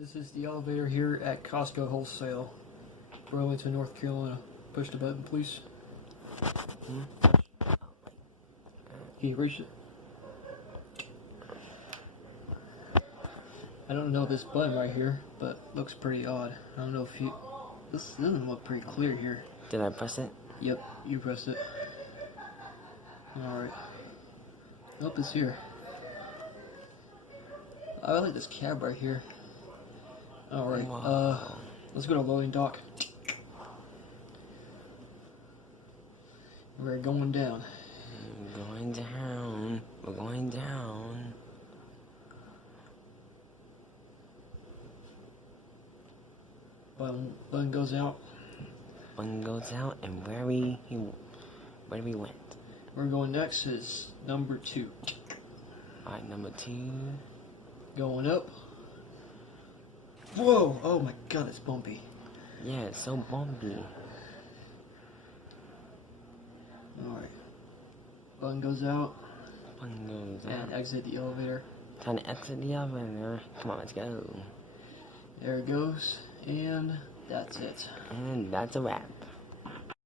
This is the elevator here at Costco Wholesale, Burlington, North Carolina. Push the button, please. Can you reach it? I don't know this button right here, but looks pretty odd. I don't know if you... This doesn't look pretty clear here. Did I press it? Yep, you pressed it. Alright. Nope, it's here. I like this cab right here. Alright, Wow. Let's go to loading dock. We're going down. We're going down. We're going down. Button goes out. One goes out, and where we went. We're going next is number 2. Alright, number 2. Going up. Whoa! Oh my god, it's bumpy. Yeah, it's so bumpy. Alright. Button goes out. One goes And out. exit the elevator. Time to exit the elevator. Come on, let's go. There it goes. And that's it. And that's a wrap.